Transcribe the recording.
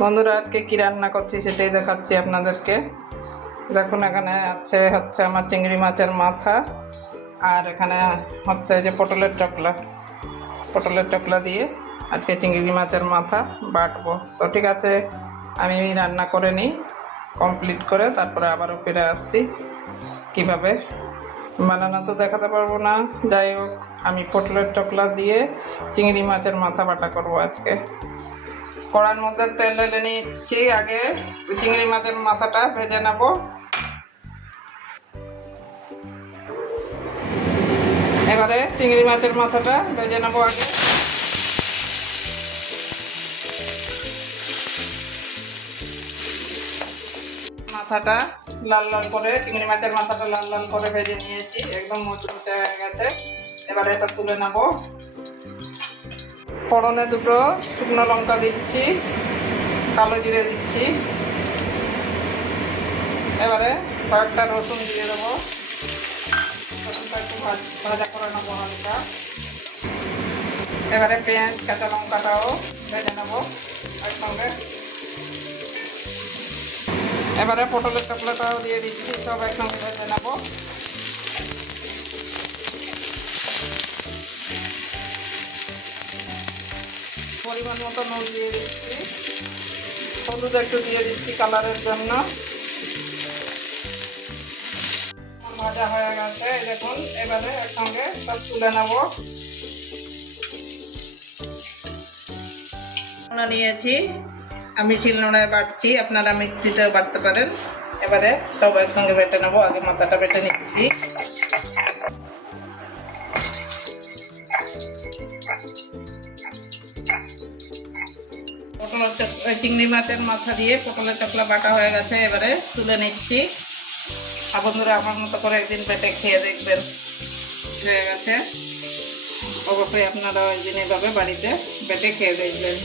বন্ধুরা, আজকে কি রান্না করছি সেটাই দেখাচ্ছি আপনাদেরকে। দেখুন, এখানে হচ্ছে আমার চিংড়ি মাছের মাথা, আর এখানে হচ্ছে যে পটলের চকলা দিয়ে আজকে চিংড়ি মাছের মাথা বাটবো। তো ঠিক আছে, আমি রান্না করে নিই, কমপ্লিট করে তারপরে আবারও ফিরে আসছি। কিভাবে বানানো তো দেখাতে পারবো না, যাই হোক আমি পটলের চকলা দিয়ে চিংড়ি মাছের মাথা বাটা করবো আজকে। কড়ার মধ্যে তেল ঢেলে নিচ্ছি। আগে চিংড়ি মাছের মাথাটা ভেজে নেব। এবারে চিংড়ি মাছের মাথাটা ভেজে নেব আগে। মাথাটা লাল লাল করে, চিংড়ি মাছের মাথাটা লাল লাল করে ভেজে নিয়েছি, একদম মুচমুচে হয়ে গেছে। এবারে এটা তুলে নেব। ফোড়নে দুটো শুকনো লঙ্কা দিচ্ছি, কালো জিরে দিচ্ছি। এবারে কয়েকটা রসুন দিয়ে দেবো। রসুনটা একটু ভাজা করে নেবো হালকা। এবারে পেঁয়াজ কাঁচা লঙ্কাটাও ভেজে নেবো একসঙ্গে। এবারে পটলের চকলাটাও দিয়ে দিচ্ছি, সব একসঙ্গে ভেজে নেবো। পরিমাণ মতো নুন দিয়ে দিচ্ছি, হলুদ একটু দিয়ে দিচ্ছি কালারের জন্য। ভাজা হয়ে গেছে দেখুন। এবারে একসঙ্গে সব তুলে নেবো। নিয়েছি, আমি শিলনোড়ায় বাটছি, আপনারা মিক্সিতেও বাটতে পারেন। এবারে সব একসঙ্গে বেটে নেবো। আগে মাথাটা বেটে নিচ্ছি। চিংড়ি মাছের মাথা দিয়ে পটলের চকলা বাটা হয়ে গেছে, এবারে তুলে নিচ্ছি। বন্ধুরা, আমার মতো করে একদিন বেটে খেয়ে দেখবেন, হয়ে গেছে। অবশ্যই আপনারাও একদিন এভাবে বাড়িতে বেটে খেয়ে দেখবেন।